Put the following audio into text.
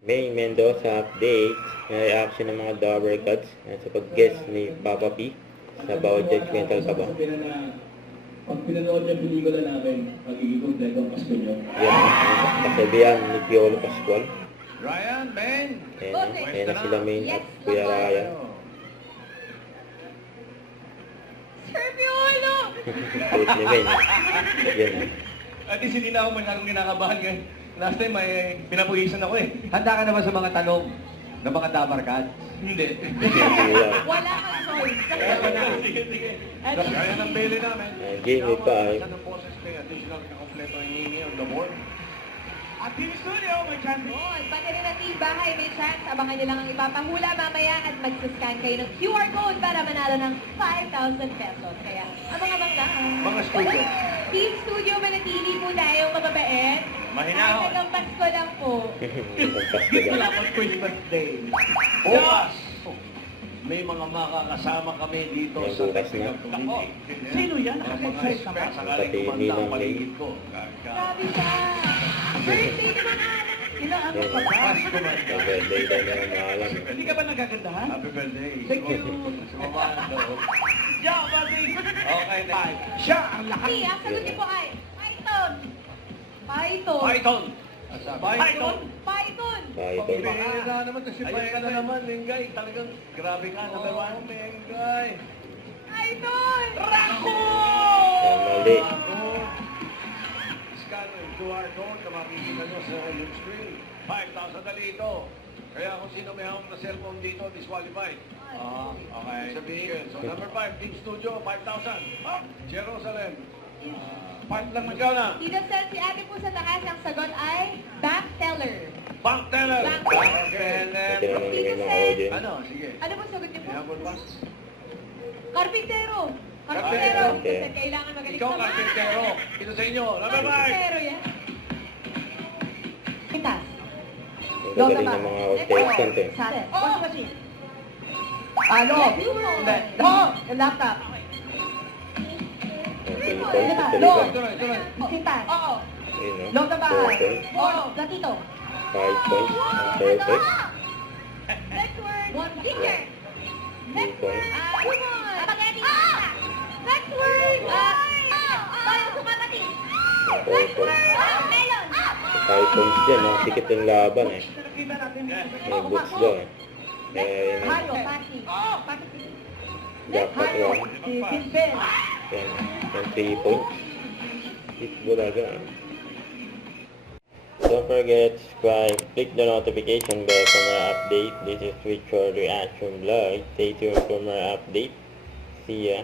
May Mendoza update. May reaction ng mga Dover Cats sa pag-guest ni Papa P sa bawat judgmental ka ba? Pag pinanood niya pelikula namin, magiging kompleto ang Pasko niyo. Yan, kasabihan ni Piolo Pascual. Ryan, Ben! Ayan na sila main at Kuya Ryan. Sir Piolo! Kulit ni main. Yan. At least hindi na ako masyadong kinakabahan ngayon. Last time may pinapugisan ako eh. Handa ka naman sa mga tanong ng mga dabarkad? Hindi. Wala kang choice. Sige, sige. Kaya ng bele namin. Jamie pa ay. Sa ng boses may additional na kompleto ang hinihingi on the board. At Team Studio, may chance. Yun, pati rin ang team bahay, may chance. Abangan nyo lang ang ipapahula mamaya at magsascan kayo ng QR code para manalo ng 5,000 pesos. Kaya, abang-abang na. Mga studio. Team Studio, manatili po tayo, mababait. Mahinahon. Kahit hanggang Pasko lang po. Wala pang Christmas Day. Bukas! May mga makakasama kami dito May sa bukas na. community. Sino yan? Mga Naka-excited expert, naman. sakaling Pati kumanda Ninang ang paligid ko. Grabe siya. Birthday naman anak. Ilang ano Yan. ka ba? Ang birthday daw na ng maalam. Hindi ka ba nagagandahan? Happy birthday. Thank you. Sumama ang loob. Yeah, buddy. Okay, next. Siya ang lahat. Hey, ang sagot niyo po ay Python. Python. Python. Python. Python. Python. Pagpili na naman kasi Python na naman, Mengay. Talagang grabe ka, number one. Mengay. Python. Yan, mali. Scan yung QR code na makikita nyo sa yung screen. 5,000 na dito. Kaya kung sino may hawak na cellphone dito, disqualified. Okay. Sabihin. So number 5, Team Studio, 5,000. Jerusalem. 5 lang magkano na. Tito Sel, si Ate po sa taas, ang sagot ay bank teller. Bank teller. Bank teller. Ito naman yung mga audience. Ano? Sige. Ano po sagot niyo po? Ihabol ba? Carpintero. Carpintero. Tito Sel, kailangan magaling Ikaw, sa math. Carpintero. Ito sa inyo. Number 5. Carpintero yan. Pintas. Ang gagaling ng mga contestant eh. Sate. Washing machine. Ano? Hindi. Oh! Yung laptop. Ang 3 points sa No. talika. Tuloy, tuloy. Pintas. Oo. Ayun no? Loob na 4 bahay. points. Oo. Gatito. 5 points. Ang perfect. Next word. One finger. Next Okay. word. Kumon. Spaghetti. Next word. Tayo sumapati. Ang 4 points. Melon. 5 points dyan, no? Sikip yung laban eh. Nakita natin dito. May books daw eh. Kaya yun, Hayo. Pati. Pati. jackpot Hayo. one. Chicken bell. Yan, yan 3 points. Hit bulaga eh. Don't forget to subscribe, click the notification bell for more update. This is Richard Reaction Vlog. Stay tuned for more update. See ya.